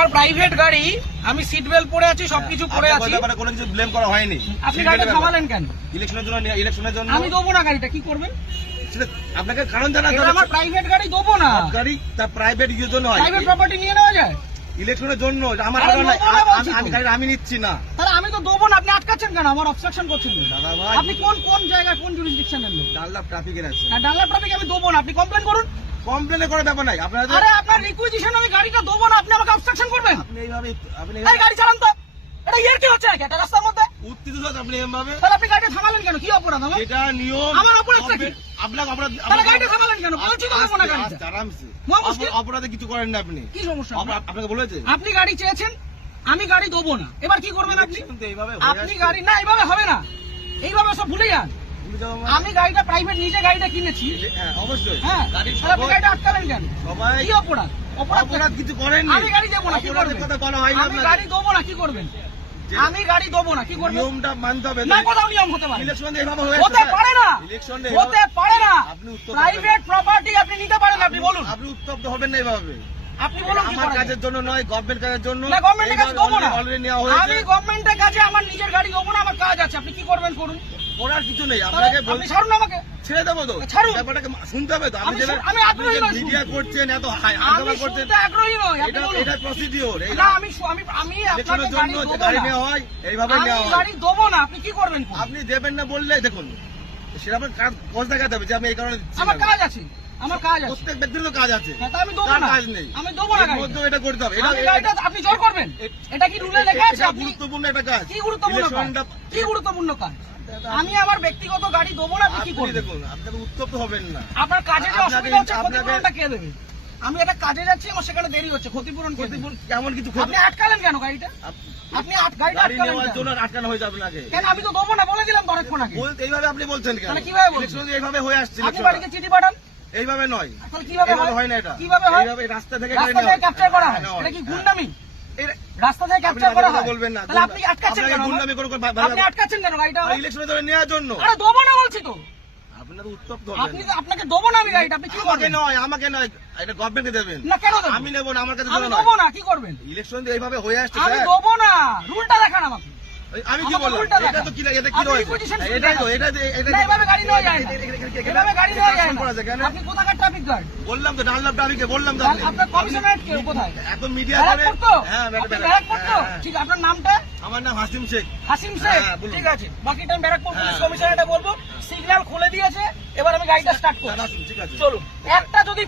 আমার প্রাইভেট গাড়ি, আমি সিট বেল্ট পরে আছি, সবকিছু পরে আছি, কোনো কিছু ব্লেম করা হয়নি। আপনি গাড়িটা থামালেন কেন? ইলেকশনের জন্য আমি দেবো না গাড়িটা, কি করবেন? আপনাকে কারণ জানা, আমার প্রাইভেট গাড়ি দেবো না। গাড়ি তার প্রাইভেট ইউজের জন্য হয়, প্রাইভেট প্রপার্টি নিয়ে নেওয়া যায় ইলেকশনের জন্য। আমার আমি নিচ্ছি না, তাহলে আমি তো দেবো না। আপনি আটকাচ্ছেন কেন? আমার অবস্ট্রাকশন করছেন। দাদা ভাই, আপনি কোন জায়গায়, কোন জুরিসডিকশনের লোক? ডানলাপ ট্রাফিকের আছে। ডানলাপ ট্রাফিক আমি দেবো না, আপনি কমপ্লেন করুন। কমপ্লেন করার ব্যাপার নাই আপনার। আরে আপনার রিকুইজিশন আমি গাড়িটা দেবো না, আপনি আমাকে অবস্ট্রাকশন করবেন? আপনি গাড়ি চালান তো, এটা ইয়ার কি হচ্ছে নাকি একটা রাস্তার মধ্যে? উত্তেজিত আপনি এভাবে, তাহলে আপনি গাড়িটা থামালেন কেন? কি অপরাধ আমার? এটা নিয়ম। আমার অপরাধটা কি? আপনাকে অপরাধ, তাহলে গাড়িটা থামালেন কেন? বলছি তো দেবো না গাড়িটা। আরামসে, মুশকিল। অপরাধে কিছু করেন না আপনি। কি সমস্যা? আপনাকে বলেছে আপনি গাড়ি চেয়েছেন, আমি গাড়ি দেবো না, এবার কি করবেন আপনি? এইভাবে আপনি গাড়ি না, এইভাবে হবে না, এইভাবে সব ভুলে যান। আমি গাড়িটা প্রাইভেট নিজে গাড়িটা কিনেছি। হ্যাঁ অবশ্যই। হ্যাঁ, তাহলে আপনি গাড়িটা আটকালেন কেন? সবাই কি অপরাধ? অপরাধ কিছু করেননি। আমি গাড়ি দেবো না, কি করবেন? কথা বলা হয় না। আমি গাড়ি দেবো না, কি করবেন? আমি গাড়ি দেবো না, কি করবেন? নিয়মটা মানতে হবে। না, কোথাও নিয়ম হতে পারে? ইলেকশন এইভাবে হয়ে হতে পারে না, ইলেকশনে হতে পারে না। আপনি উত্তর প্রাইভেট প্রপার্টি আপনি নিতে পারেন, আপনি বলুন। আপনি উত্তপ্ত হবেন না এইভাবে। আপনি বলুন কি আমার করা যায়? কাজের জন্য নয়, গভর্নমেন্ট কাজের জন্য। না, গভর্নমেন্টের কাছে দেবো না। অলরেডি নেওয়া হয়েছে। আমি গভর্নমেন্টের কাছে আমার নিজের গাড়ি দেবো না, আমার কাজ আছে, আপনি কি করবেন করুন। করার কিছু নেই, আপনাকে আপনি ছাড়ুন আমাকে। ছেড়ে দেবো তো। ছাড়ুন। ব্যাপারটাকে শুনতে হবে তো। আমি আগ্রহী নই। মিডিয়া করছেন, এত আমি হাঙ্গামা করছেন, শুনতে আগ্রহী নই, আপনি এটা বলুন। এটা প্রসিডিওর। না, আমি আপনাকে গাড়ি দেবো গাড়ি না। নেওয়া হয়, এইভাবে আমি নেওয়া হয়। গাড়ি দেবো না, আপনি কি করবেন করুন। আপনি দেবেন না বললে দেখুন, সেটা আপনার কাজ দেখাতে হবে যে আমি এই কারণে দিচ্ছি আমার না। কাজ আছে, আমার কাজ আছে। প্রত্যেক ব্যক্তির তো কাজ আছে, হ্যাঁ, তা আমি দেবো কার না। কাজ নেই? আমি দেবো না এর গাড়িটা। মধ্যেও এটা করতে হবে। আমি গাড়িটা আপনি জোর করবেন? এটা কি রুলে লেখা আছে? এটা আপনি গুরুত্বপূর্ণ একটা কাজ। কি গুরুত্বপূর্ণ কাজ? ইলেকশনটা কি গুরুত্বপূর্ণ কাজ? আমি আমার ব্যক্তিগত গাড়ি দেবো না, আপনি কি আপনি করবেন? দেখুন, আপনাকে উত্তপ্ত হবেন না। আপনার কাজে যে আপনাকে- অসুবিধা হচ্ছে, আপনাকে- ক্ষতিপূরণটা কে দেবে? আমি একটা কাজে যাচ্ছি, আমার সেখানে দেরি হচ্ছে, ক্ষতিপূরণ কে দেবে? ক্ষতিপূরণ কেমন কিছু আপনি আটকালেন কেন গাড়িটা? আপনি গাড়িটা গাড়ি আটকালেন নেওয়ার কেন? জন্য আটকানো হয়েছে আপনাকে। কেন? আমি তো দেবো না বলে দিলাম তো অনেকক্ষণ আগে। বলতে এইভাবে আপনি বলছেন কেন? তাহলে কিভাবে বলছেন? ইলেকশন এইভাবে হয়ে আসছে। আপনি ইলেকশনটা। বাড়িতে চিঠি পাঠান। এইভাবে নয়, তাহলে কিভাবে এইভাবে হয়? হয় না এটা। কিভাবে হয়? এইভাবে রাস্তা থেকে গাড়ি রাস্তা নেওয়া থেকে ক্যাপচার করা হয়। নেওয়া এটা কি হ্যাঁ। গুন্ডামি? এটা- রাস্তা থেকে আপনি ক্যাপচার করা হয়। বলবেন না। তাহলে আপনি আটকাচ্ছেন আপনাকে কেন? গুন্ডামি করে আপনি আটকাচ্ছেন কেন গাড়িটা? ইলেকশনে ধরে নেওয়ার জন্য। আরে দেবো না বলছি তো। আপনার তো উত্তপ্ত আপনি হবেন। আপনাকে দেবো না আমি গাড়িটা, আপনি কি আমাকে করবেন? নয়, আমাকে নয়, এটা গভর্নমেন্টকে দেবেন। না, কেন দেবো? আমি নেবো না, আমার কাছে আমি জন্য দেবো নয়। না, কি করবেন? ইলেকশন এইভাবে হয়ে আসছে আমি স্যার। দেবো না, রুলটা দেখান আমাকে। আমি কি আমাকে বললাম? উল্টা এটা দেখান। তো কি এটা কি আপনি রয়েছে? requisition এটাই তো, দেখান। এটা না, এভাবে গাড়ি নেওয়া যায় না। এভাবে গাড়ি নেওয়া যায় না। করা যায় কেন? আপনি কোথাকার ট্রাফিক গার্ড? বললাম তো, ডানলাপ ট্রাফিকে বললাম তো আপনি। আপনার কমিশনারেট কে কোথায়? এখন মিডিয়া ব্যারাক করে। করতো? হ্যাঁ, আপনি ব্যারাক করতো? হ্যাঁ। ঠিক, আপনার নামটা? আমার নাম হাসিম শেখ। হাসিম শেখ। হ্যাঁ, বলুন। ঠিক আছে, বাকিটা আমি ব্যারাকপুর পুলিশ হ্যাঁ। কমিশনারেটে বলবো। সিগন্যাল খুলে দিয়েছে, এবার আমি গাড়িটা স্টার্ট করব। আসুন, ঠিক আছে। চলুন। একটা যদি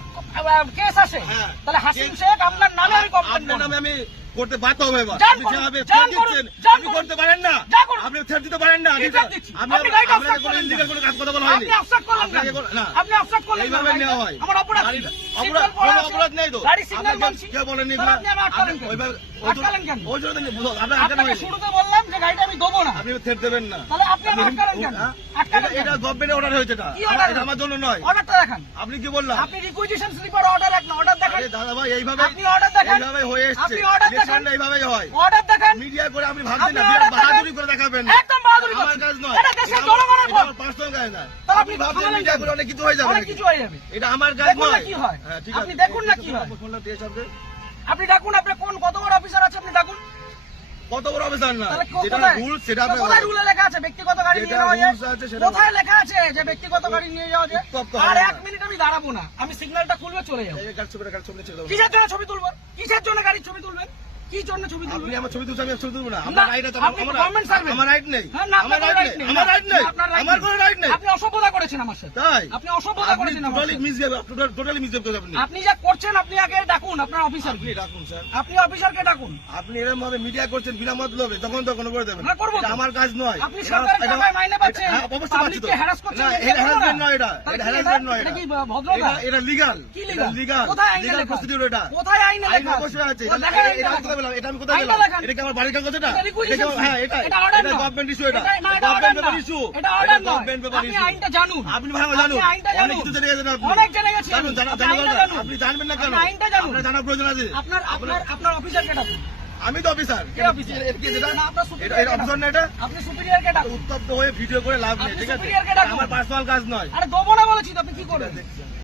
কেস আসে, হ্যাঁ। তাহলে হাসিম শেখ আপনার নামে আমি কমপ্লেন আপনার করব। নামে আমি করতে বাধ্য হবে এবার। যান আপনি করুন, যেভাবে যান threat করুন, দিচ্ছেন, যান আপনি করুন। করতে পারেন না। যান করুন। আপনি threat দিতে পারেন না। কি threat দিচ্ছি? আমি আপনি গাড়িটা আপনাকে obstruct কোনো করলেন illegal কেন? কোনো কাজ কথা বলা হয়নি। আপনি অবস্ট্রাক্ট করলেন আপনাকে কেন? না। আপনি অবস্ট্রাক্ট করলেন কেন? এইভাবে নেওয়া হয়। আমার অপরাধ কি? গাড়িটা- সিগন্যাল অপরাধ- পড়া কোনো আছে। অপরাধ নেই তো। গাড়ি সিগন্যাল আপনাকে মানছি। কেউ বলেনি তাহলে আপনি আমার আটকালেন কেন? ওইভাবে- আটকালেন কেন? ওই জন্য আপনার আটকানো আপনাকে হয়নি। শুরুতে বললাম যে গাড়িটা আমি দেবো না। আপনি থ্রেট দেবেন না। তাহলে আপনি আমার আটকালেন কেন? হ্যাঁ? আটকালেন কেন? এটা গভর্নমেন্টের অর্ডার হয়েছে এটা। কি order? এটা আমার জন্য নয়। অর্ডারটা দেখান। আপনি কি বললাম? আপনি রিকুইজিশন স্লিপার অর্ডার এক না, অর্ডার দেখান। আরে দাদা ভাই, এইভাবে আপনি order দেখান। এইভাবে হয়ে এসেছে। আপনি order দেখান। ইলেকশনটা এইভাবেই হয়। অর্ডার দেখান। মিডিয়া করে আপনি ভাবছেন না, আপনি বিরাট order দেখান। বাহাদুরি করে দেখাবেন। একদম বাহাদুরি আমার করছেন। কাজ নয়। এটা দেশের জনগণের ভোট। পার্সোনাল কাজ না। তাহলে আপনি আপনি ভাবছেন থামালেন মিডিয়া কেন? করে অনেক কিছু হয়ে যাবে অনেক নাকি? কিছু হয়ে যাবে। এটা আমার কাজ দেখুন না নয়। কি হয়। হ্যাঁ, ঠিক আপনি আছে। দেখুন না কি হয়। ফোনটা দিয়ে সবকে। আপনি ডাকুন, আপনার কত বড় অফিসার আছে আপনি ডাকুন। কত বড় অফিসার না, তাহলে যেটা কোথায়? রুল সেটা তো কোথায় রুলে লেখা আছে ব্যক্তিগত গাড়ি নিয়ে যেটা যাওয়া যায়? rules আছে সেটা কোথায় লেখা আছে যে ব্যক্তিগত গাড়ি নিয়ে যাওয়া যায়? উত্তপ্ত আর হবে এক না। মিনিট আমি দাঁড়াবো না, আমি সিগন্যালটা খুলবে চলে যাবো। এই গাড়ি ছবি ছেড়ে দাও। কিসের জন্য ছবি তুলবেন? কিসের জন্য গাড়ির ছবি তুলবেন? কি জন্য ছবি আপনি তুলবেন? আমার ছবি তুলছেন, আমি ছবি তুলবো না। না, আমার রাইট আছে। আপনি government servant। আমার রাইট নেই। হ্যাঁ, না, আমার আপনার রাইট right নেই। নেই। আমার রাইট নেই। না, আপনার right আমার নেই। কোনো রাইট নেই। আপনি অসভ্যতা করেছেন আমার সাথে। তাই আপনি অসভ্যতা করেছেন আমার টোটালি সাথে। মিসবিহেভ, টোটালি মিসবিহেভ করেছেন আপনি। আপনি যা করছেন আপনি আগে ডাকুন আপনার অফিসার। আপনি রাখুন স্যার। আপনি অফিসারকে ডাকুন। আপনি এরকম ভাবে মিডিয়া করছেন বিনা মতলবে, তখন তখন করে দেবেন। হ্যাঁ, করবো তো। এটা আমার কাজ নয়। আপনি সরকারের টাকায় মাইনে পাচ্ছেন, হ্যাঁ, অবশ্যই পাচ্ছি তো। পাবলিককে harass করছেন, না, এটা এটা করবো না। harassment নয় এটা। তাহলে এটা কি harassment নয় এটা এটা। কি ভদ্রতা? এটা legal। কি এটা legal? legal। কোথায় আইনে legal লেখা? procedure এটা। কোথায় আইনে আইন লেখা? অবশ্যই আছে। ও, দেখান আইনটা এটা আমি দেখান। কোথায় পেলাম? এটা আমি কোথায় আইনটা পেলাম? দেখান। এটা কি আমার বাড়ির কাগজ এটা? এটা requisition হ্যাঁ, এটা এটা order এটা না। গভর্নমেন্ট ইস্যু এটা। না, এটা order গভর্নমেন্ট না। Paper issue. এটা order নয়। গভর্নমেন্ট পেপার আপনি ইস্যু। আইনটা জানুন। আপনি ভালো জানুন। আপনি আইনটা অনেক জানুন। কিছু জেনে গেছেন আপনি। অনেক জেনে গেছি। জানুন, জানা আপনি আইনটা দরকার। জানুন। আপনি জানবেন না কেন? আপনি আইনটা জানুন। আপনার জানার প্রয়োজন আছে। আপনার অফিসারকে ডাকুন। আমি তো অফিসার। কে অফিসার? এটা কি এটা? না, আপনার superior এটা অফিসার না এটা? আপনি সুপিরিয়রকে ডাকুন। উত্তপ্ত হয়ে ভিডিও করে লাভ নেই, আপনি ঠিক আছে? superior কে ডাকুন। আমার পার্সোনাল কাজ নয়। আরে দেবো না বলেছি তো, আপনি কি করবেন? দেখছি।